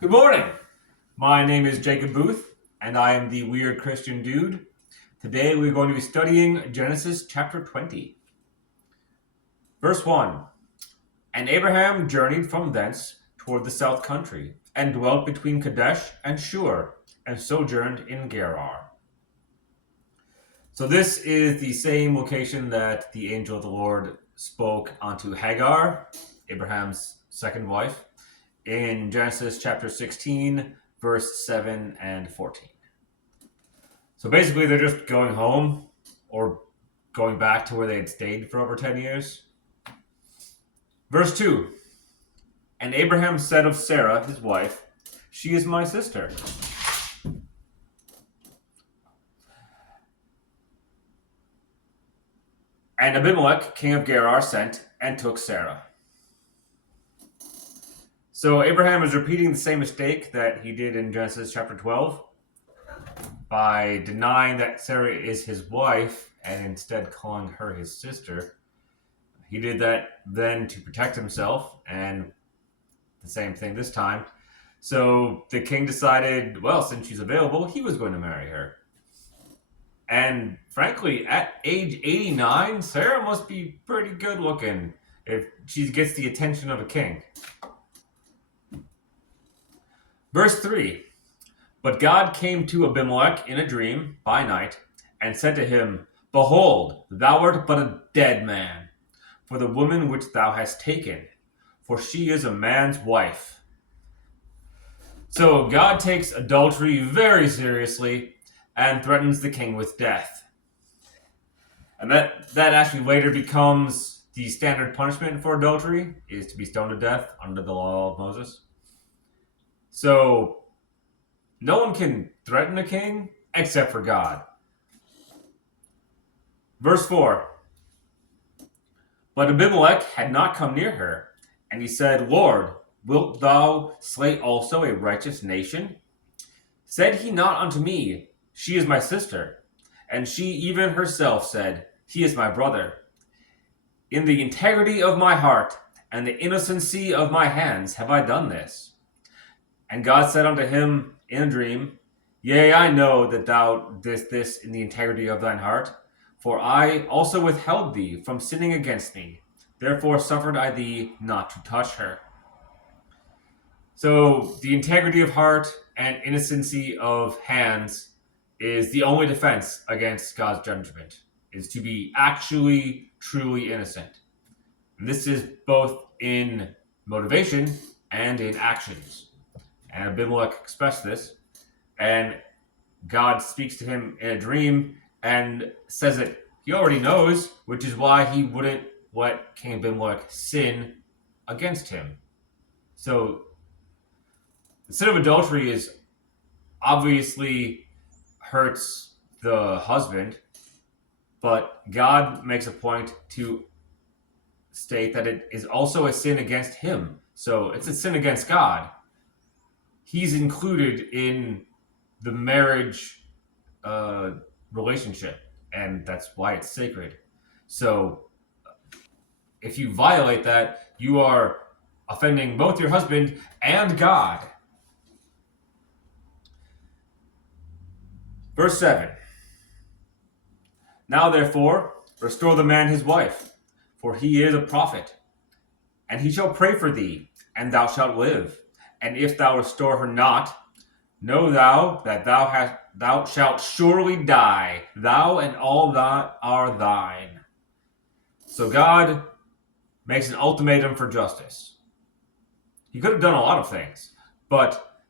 Good morning. My name is Jacob Booth, and I am the Weird Christian Dude. Today we're going to be studying Genesis chapter 20. Verse 1. And Abraham journeyed from thence toward the south country, and dwelt between Kadesh and Shur, and sojourned in Gerar. So this is the same location that the angel of the Lord spoke unto Hagar, Abraham's second wife, in Genesis chapter 16, verse 7 and 14. So basically, they're just going home or going back to where they had stayed for over 10 years. Verse 2. And Abraham said of Sarah, his wife, she is my sister. And Abimelech, king of Gerar, sent and took Sarah. So Abraham is repeating the same mistake that he did in Genesis chapter 12 by denying that Sarah is his wife and instead calling her his sister. He did that then to protect himself, and the same thing this time. So the king decided, well, since she's available, he was going to marry her. And frankly, at age 89, Sarah must be pretty good looking if she gets the attention of a king. Verse 3. But God came to Abimelech in a dream by night, and said to him, Behold, thou art but a dead man, for the woman which thou hast taken, for she is a man's wife. So God takes adultery very seriously and threatens the king with death. And that actually later becomes the standard punishment for adultery, is to be stoned to death under the law of Moses. So no one can threaten a king except for God. Verse 4. But Abimelech had not come near her, and he said, Lord, wilt thou slay also a righteous nation? Said he not unto me, She is my sister? And she even herself said, He is my brother. In the integrity of my heart and the innocency of my hands have I done this. And God said unto him in a dream, Yea, I know that thou didst this in the integrity of thine heart, for I also withheld thee from sinning against me. Therefore suffered I thee not to touch her. So the integrity of heart and innocency of hands is the only defense against God's judgment, is to be actually, truly innocent. And this is both in motivation and in actions. And Abimelech expressed this, and God speaks to him in a dream and says that he already knows, which is why he wouldn't let King Abimelech sin against him. So the sin of adultery is obviously hurts the husband, but God makes a point to state that it is also a sin against him. So it's a sin against God. He's included in the marriage relationship, and that's why it's sacred. So if you violate that, you are offending both your husband and God. Verse 7. Now therefore, restore the man his wife, for he is a prophet, and he shall pray for thee, and thou shalt live. And if thou restore her not, know thou that thou shalt surely die, thou and all that are thine. So God makes an ultimatum for justice. He could have done a lot of things, but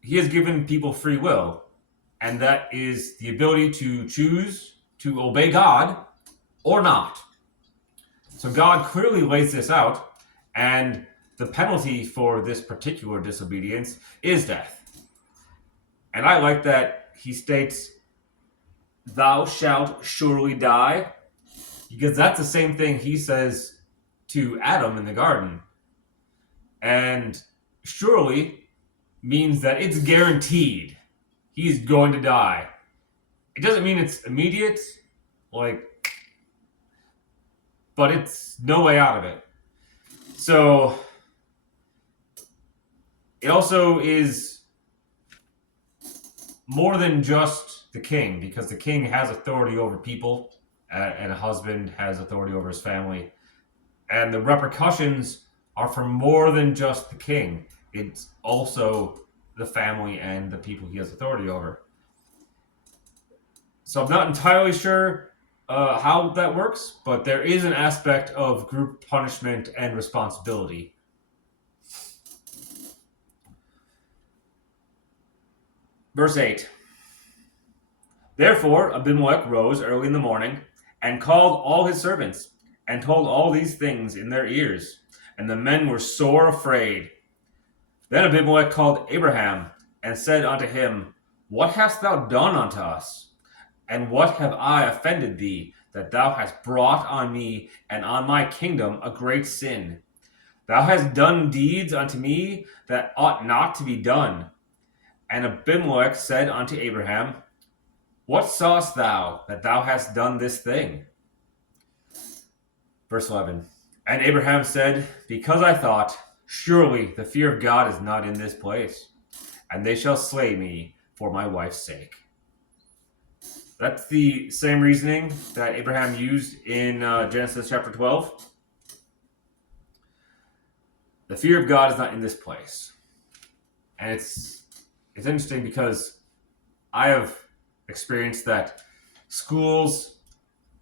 he has given people free will, and that is the ability to choose to obey God or not. So God clearly lays this out, and the penalty for this particular disobedience is death. And I like that he states, thou shalt surely die, because that's the same thing he says to Adam in the garden. And surely means that it's guaranteed he's going to die. It doesn't mean it's immediate, but it's no way out of it. So it also is more than just the king, because the king has authority over people, and a husband has authority over his family. And the repercussions are for more than just the king, it's also the family and the people he has authority over. So I'm not entirely sure how that works, but there is an aspect of group punishment and responsibility. Verse 8. Therefore Abimelech rose early in the morning and called all his servants and told all these things in their ears. And the men were sore afraid. Then Abimelech called Abraham and said unto him, What hast thou done unto us? And what have I offended thee, that thou hast brought on me and on my kingdom a great sin? Thou hast done deeds unto me that ought not to be done. And Abimelech said unto Abraham, What sawest thou that thou hast done this thing? Verse 11. And Abraham said, Because I thought, surely the fear of God is not in this place, and they shall slay me for my wife's sake. That's the same reasoning that Abraham used in Genesis chapter 12. The fear of God is not in this place. And it's interesting because I have experienced that schools,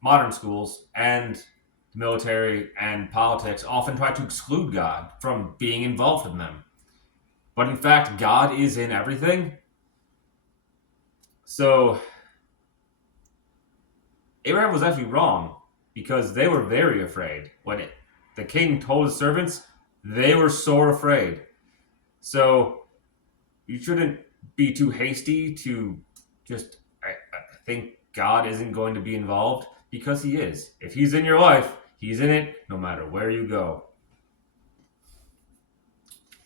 modern schools, and the military and politics often try to exclude God from being involved in them. But in fact, God is in everything. So Abraham was actually wrong, because they were very afraid. When the king told his servants, they were sore afraid. So you shouldn't be too hasty to just think God isn't going to be involved, because he is. If he's in your life, he's in it no matter where you go.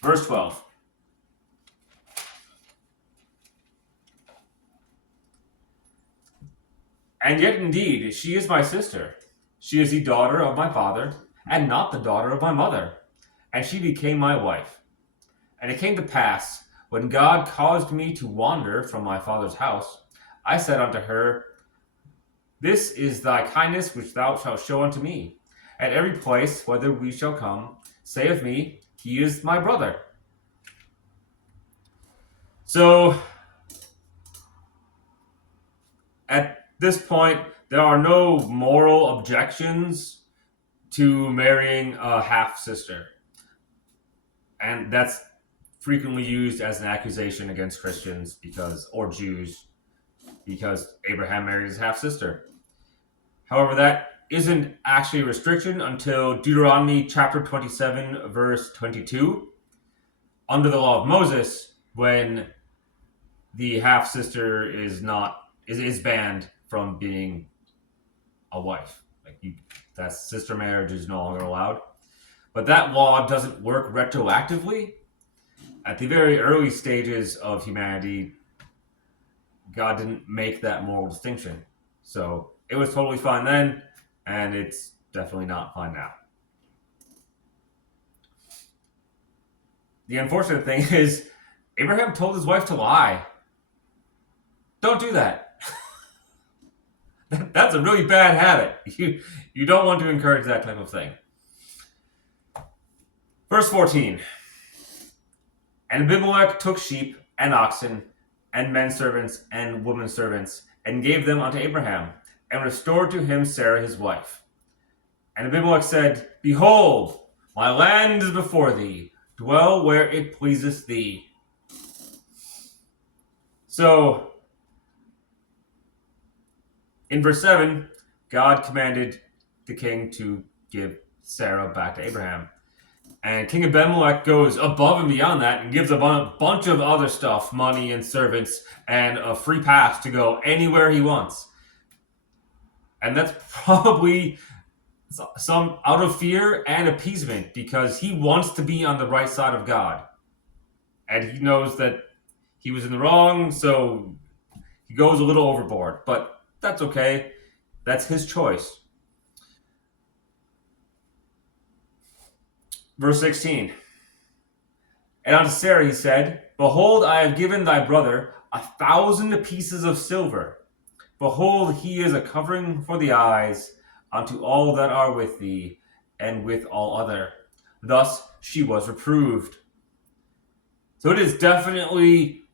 Verse 12. And yet indeed she is my sister. She is the daughter of my father, and not the daughter of my mother. And she became my wife. And it came to pass, when God caused me to wander from my father's house, I said unto her, This is thy kindness which thou shalt show unto me. At every place whither we shall come, say of me, He is my brother. So, at this point, there are no moral objections to marrying a half sister. And that's frequently used as an accusation against Christians or Jews, because Abraham married his half sister. However, that isn't actually a restriction until Deuteronomy chapter 27, verse 22. Under the law of Moses, when the half sister is banned from being a wife. That sister marriage is no longer allowed. But that law doesn't work retroactively. At the very early stages of humanity, God didn't make that moral distinction. So it was totally fine then, and it's definitely not fine now. The unfortunate thing is, Abraham told his wife to lie. Don't do that. That's a really bad habit. You don't want to encourage that type of thing. Verse 14. And Abimelech took sheep and oxen and men servants and women servants, and gave them unto Abraham, and restored to him Sarah his wife. And Abimelech said, Behold, my land is before thee. Dwell where it pleaseth thee. So, in verse 7, God commanded the king to give Sarah back to Abraham. And King Abimelech goes above and beyond that and gives a bunch of other stuff, money and servants, and a free pass to go anywhere he wants. And that's probably some out of fear and appeasement, because he wants to be on the right side of God. And he knows that he was in the wrong, so he goes a little overboard. But that's okay. That's his choice. Verse 16. And unto Sarah he said, Behold, I have given thy brother 1,000 pieces of silver. Behold, he is a covering for the eyes unto all that are with thee, and with all other. Thus she was reproved. So it is definitely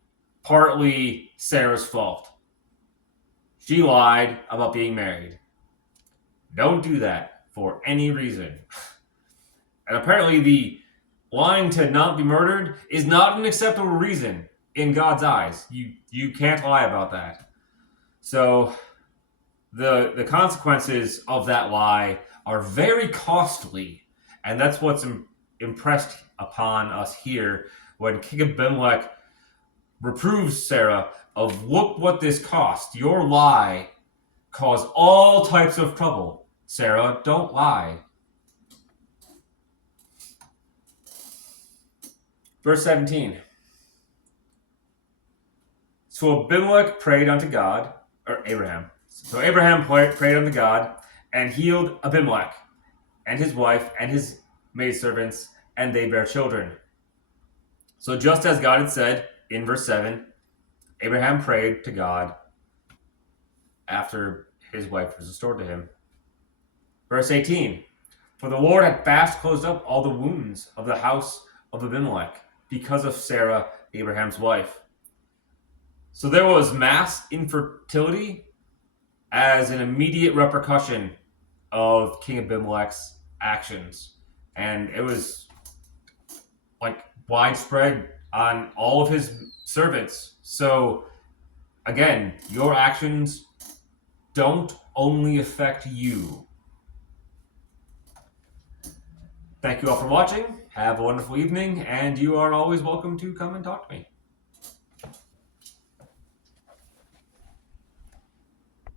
partly Sarah's fault. She lied about being married. Don't do that for any reason. And apparently, the lying to not be murdered is not an acceptable reason in God's eyes. You can't lie about that. So the consequences of that lie are very costly, and that's what's impressed upon us here when King Abimelech reproves Sarah of, look what this cost. Your lie caused all types of trouble. Sarah, don't lie. Verse 17. So Abimelech prayed unto God, or Abraham. So Abraham prayed unto God and healed Abimelech and his wife and his maidservants, and they bare children. So just as God had said in verse 7, Abraham prayed to God after his wife was restored to him. Verse 18. For the Lord had fast closed up all the wounds of the house of Abimelech because of Sarah, Abraham's wife. So there was mass infertility as an immediate repercussion of King Abimelech's actions. And it was like widespread on all of his servants. So again, your actions don't only affect you. Thank you all for watching. Have a wonderful evening, and you are always welcome to come and talk to me.